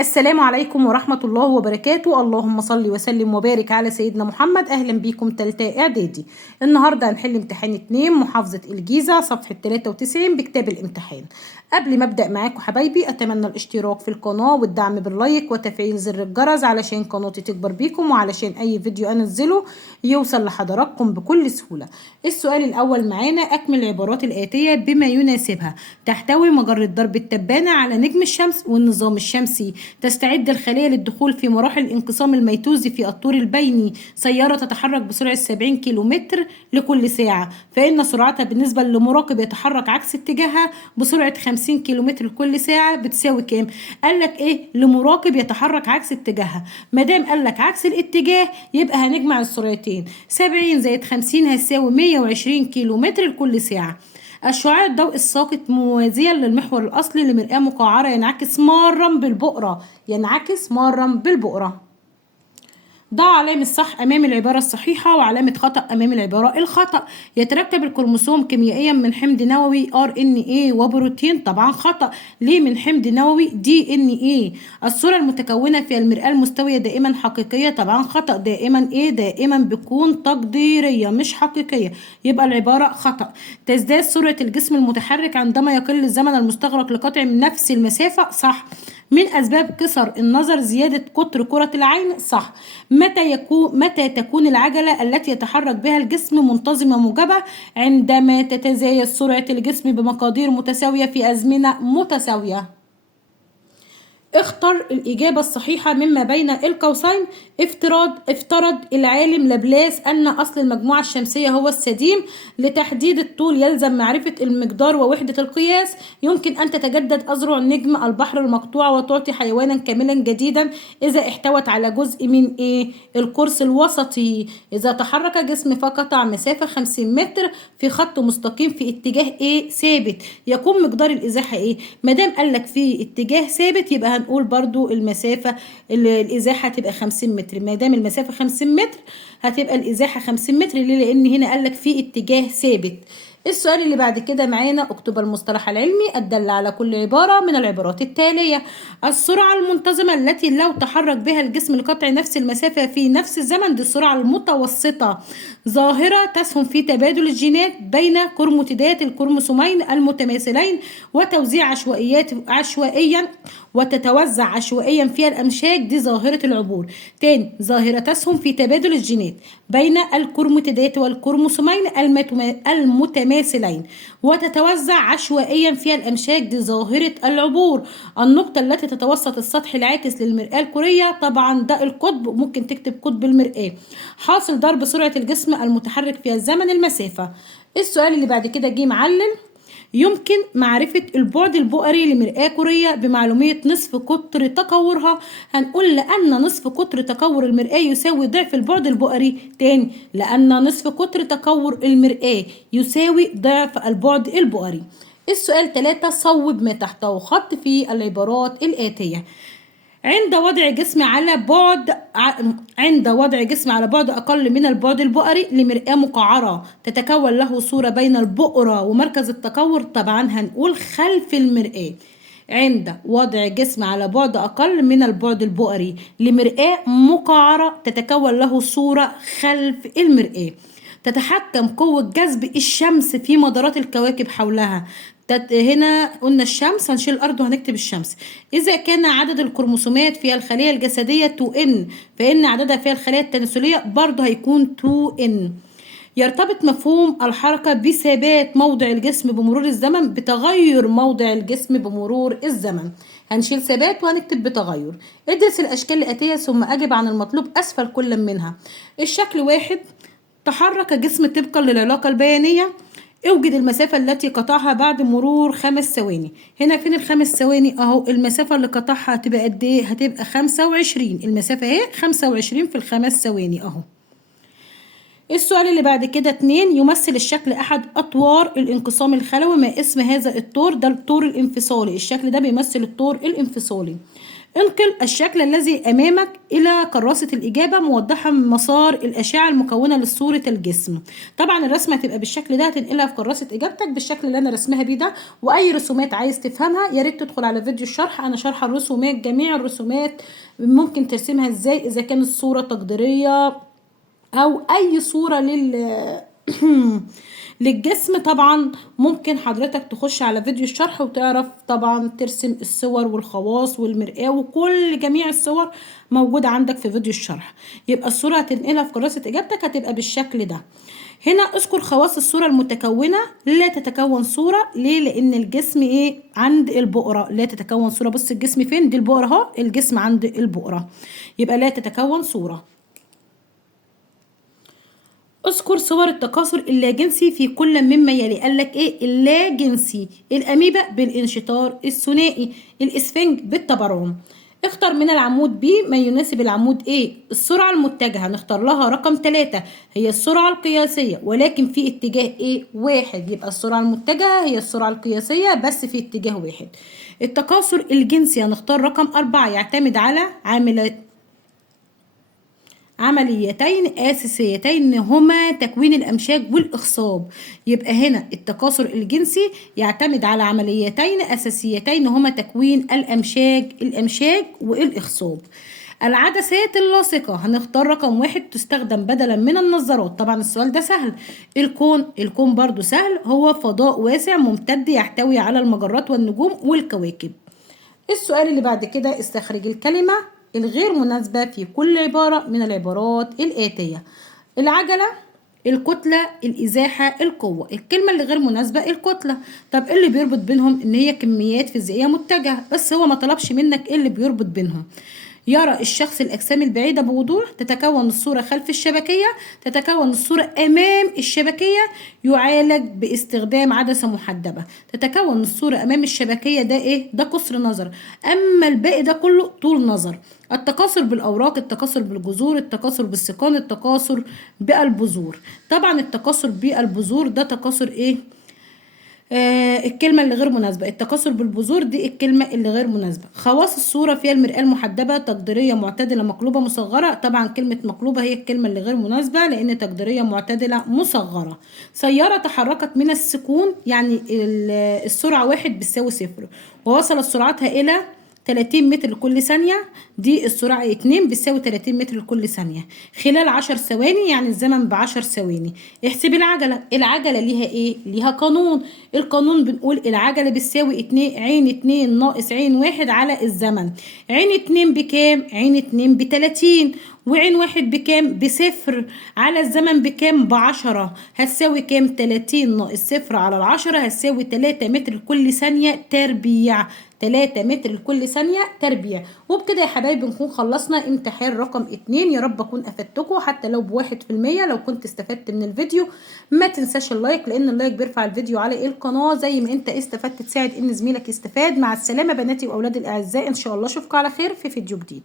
السلام عليكم ورحمة الله وبركاته. اللهم صل وسلم وبارك على سيدنا محمد. أهلا بيكم تالتة إعدادي. النهاردة هنحل امتحان 2 محافظة الجيزة صفحة 93 بكتاب الامتحان. قبل ما أبدأ معاكم حبايبي أتمنى الاشتراك في القناة والدعم باللايك وتفعيل زر الجرس علشان قناتي تكبر بيكم وعلشان أي فيديو أنزله يوصل لحضراتكم بكل سهولة. السؤال الأول معانا: أكمل العبارات الآتية بما يناسبها. تحتوي مجرة درب التبانة على نجم الشمس والنظام الشمسي. تستعد الخلية للدخول في مراحل الانقسام الميتوزي في الطور البيني. سيارة تتحرك بسرعة 70 كيلومتر لكل ساعة، فإن سرعتها بالنسبة لمراقب يتحرك عكس اتجاهها بسرعة 50 كيلومتر لكل ساعة بتساوي كام؟ قال لك إيه؟ لمراقب يتحرك عكس اتجاهها. ما دام قال لك عكس الاتجاه يبقى هنجمع السرعتين، 70 زائد 50 هتساوي 120 كيلومتر لكل ساعة. الشعاع الضوئي الساقط موازيا للمحور الأصلي لمرآة مقعرة ينعكس مارا بالبؤرة. ضع علامة صح أمام العبارة الصحيحة وعلامة خطأ أمام العبارة الخطأ. يتركب الكروموسوم كيميائيا من حمض نووي RNA وبروتين. طبعا خطأ. ليه من حمض نووي DNA؟ الصورة المتكونة في المرآة المستوية دائما حقيقية. طبعا خطأ. دائما بتكون تقديرية مش حقيقية، يبقى العبارة خطأ. تزداد سرعة الجسم المتحرك عندما يقل الزمن المستغرق لقطع نفس المسافة. صح. من أسباب قصر النظر زيادة قطر كرة العين. صح. متى تكون العجلة التي يتحرك بها الجسم منتظمة موجبة؟ عندما تتزايد سرعة الجسم بمقادير متساوية في أزمنة متساوية. اختر الإجابة الصحيحة مما بين القوسين. افترض العالم لابلاس أن أصل المجموعة الشمسية هو السديم. لتحديد الطول يلزم معرفة المقدار ووحدة القياس. يمكن أن تتجدد أذرع نجم البحر المقطوع وتعطي حيوانا كاملا جديدا إذا احتوت على جزء من القرص الوسطي. إذا تحرك جسم فقطع مسافة 50 متر في خط مستقيم في اتجاه ثابت يكون مقدار الإزاحة مادام قالك في اتجاه ثابت يبقى هنقول برضو المسافة الإزاحة هتبقى 50 متر. ما دام المسافة 50 متر هتبقى الإزاحة 50 متر. ليه؟ لأن هنا قالك في اتجاه ثابت. السؤال اللي بعد كده معانا: اكتب المصطلح العلمي الدل على كل عبارة من العبارات التالية. السرعة المنتظمة التي لو تحرك بها الجسم لقطع نفس المسافة في نفس الزمن دي السرعة المتوسطة. ظاهرة تسهم في تبادل الجينات بين كروماتيدات الكروموسومين المتماثلين وتتوزع عشوائيا في الأمشاج دي ظاهرة العبور. تاني، ظاهرة تسهم في تبادل الجينات بين الكروماتيدات والكروموسومين المتماثلين وتتوزع عشوائيا في الأمشاج دي ظاهرة العبور. النقطة التي تتوسط السطح العاكس للمرآة الكرية طبعا ده القطب، ممكن تكتب قطب المرآة. حاصل ضرب سرعة الجسم المتحرك في الزمن المسافة. السؤال اللي بعد كده جه معلم: يمكن معرفة البعد البؤري لمرآة كرية بمعلومية نصف قطر تكورها. هنقول لأن نصف قطر تكور المرآة يساوي ضعف البعد البؤري. تاني، لأن نصف قطر تكور المرآة يساوي ضعف البعد البؤري. السؤال 3: صوب ما تحته خط في العبارات الآتية. عند وضع جسم على بعد أقل من البعد البؤري لمرآة مقعرة تتكون له صورة بين البؤرة ومركز التكور. طبعا هنقول خلف المرآة. عند وضع جسم على بعد أقل من البعد البؤري لمرآة مقعرة تتكون له صورة خلف المرآة. تتحكم قوة جذب الشمس في مدارات الكواكب حولها. هنا قلنا الشمس، هنشيل الأرض وهنكتب الشمس. إذا كان عدد الكروموسومات في الخلية الجسدية 2n فإن عددها في الخلايا التناسلية برضه هيكون 2n. يرتبط مفهوم الحركة بثبات موضع الجسم بمرور الزمن بتغير موضع الجسم بمرور الزمن. هنشيل ثبات وهنكتب بتغير. ادرس الأشكال الآتية ثم أجب عن المطلوب أسفل كل منها. الشكل 1: تحرك جسم طبقا للعلاقة البيانية. اوجد المسافة التي قطعها بعد مرور 5 ثواني. هنا فين ال5 ثواني؟ اهو المسافة اللي قطعها هتبقى قد ايه؟ هتبقى 25. المسافة اهي 25 في ال5 ثواني اهو. السؤال اللي بعد كده 2. يمثل الشكل أحد أطوار الانقسام الخلوي، ما اسم هذا الطور؟ ده الطور الانفصالي، الشكل ده بيمثل الطور الانفصالي. انقل الشكل الذي أمامك إلى كراسة الإجابة موضحا مسار الأشعة المكونة لصورة الجسم. طبعا الرسمة هتبقى بالشكل ده، هتنقلها في كراسة إجابتك بالشكل اللي أنا رسمها بيه ده. وأي رسومات عايز تفهمها يا ريت تدخل على فيديو الشرح، أنا شارحة الرسومات، جميع الرسومات ممكن ترسمها إزاي، إذا كانت الصورة تقديرية او اي صورة للجسم. طبعا ممكن حضرتك تخش على فيديو الشرح وتعرف طبعا ترسم الصور والخواص والمرآة وكل جميع الصور موجودة عندك في فيديو الشرح. يبقى الصورة هتنقلها في كراسة اجابتك هتبقى بالشكل ده. هنا اذكر خواص الصورة المتكونة. لا تتكون صورة، ليه؟ لان الجسم ايه؟ عند البقرة. لا تتكون صورة، بص الجسم فين؟ دي البقرة اهو، الجسم عند البقرة، يبقى لا تتكون صورة. اذكر صور التكاثر اللاجنسي في كل مما يلي. قال لك ايه؟ اللاجنسي: الاميبا بالانشطار الثنائي، الاسفنج بالتبرعم. اختر من العمود ب ما يناسب العمود ايه؟ السرعة المتجهة نختار لها رقم 3، هي السرعة القياسية ولكن في اتجاه ايه؟ واحد، يبقى السرعة المتجهة هي السرعة القياسية بس في اتجاه واحد. التكاثر الجنسي هنختار رقم 4، يعتمد على عمليتين أساسيتين هما تكوين الأمشاج والإخصاب. يبقى هنا التكاثر الجنسي يعتمد على عمليتين أساسيتين هما تكوين الأمشاج والإخصاب. العدسات اللاصقة هنختار رقم 1، تستخدم بدلا من النظارات. طبعا السؤال ده سهل. الكون برضو سهل، هو فضاء واسع ممتد يحتوي على المجرات والنجوم والكواكب. السؤال اللي بعد كده: استخرج الكلمة الغير مناسبة في كل عبارة من العبارات الآتية. العجلة، الكتلة، الإزاحة، القوة. الكلمة اللي غير مناسبة الكتلة. طب ايه اللي بيربط بينهم؟ ان هي كميات فيزيائية متجهة، بس هو ما طلبش منك ايه اللي بيربط بينهم. يرى الشخص الأجسام البعيدة بوضوح، تتكون الصورة خلف الشبكية، تتكون الصورة أمام الشبكية، يعالج باستخدام عدسة محدبة. تتكون الصورة أمام الشبكية ده إيه؟ ده قصر نظر، أما الباقي ده كله طول نظر. التكاثر بالأوراق، التكاثر بالجذور، التكاثر بالسيقان، التكاثر بالبذور. طبعا التكاثر بالبذور ده تكاثر إيه؟ الكلمة اللي غير مناسبة. التكاثر بالبذور دي الكلمة اللي غير مناسبة. خواص الصورة فيها المرآة المحدبة، تقديرية، معتدلة، مقلوبة، مصغرة. طبعا كلمة مقلوبة هي الكلمة اللي غير مناسبة لأن تقديرية، معتدلة، مصغرة. سيارة تحركت من السكون، يعني السرعة 1 بتساوي 0 ووصلت سرعتها إلى 30 متر لكل ثانية، دي السرعة 2 بتساوي 30 متر لكل ثانية خلال 10 ثواني، يعني الزمن ب10 ثواني. احسب العجلة. العجلة ليها ايه؟ ليها قانون. القانون بنقول العجلة بتساوي عين 2 ناقص عين 1 على الزمن. عين 2 بكام؟ عين 2 ب30، وعين 1 بكام؟ ب0 على الزمن بكام؟ ب10. هتساوي كام؟ 30 ناقص 0 على 10 هتساوي 3 متر لكل ثانية تربيع. 3 متر لكل ثانية تربيع. وبكده يا حبايبي نكون خلصنا امتحان رقم 2. يا رب اكون افدتكم حتى لو ب1%. لو كنت استفدت من الفيديو ما تنساش اللايك، لان اللايك بيرفع الفيديو على القناة زي ما انت استفدت تساعد ان زميلك يستفاد. مع السلامة بناتي واولادي الاعزاء، ان شاء الله اشوفكم على خير في فيديو جديد.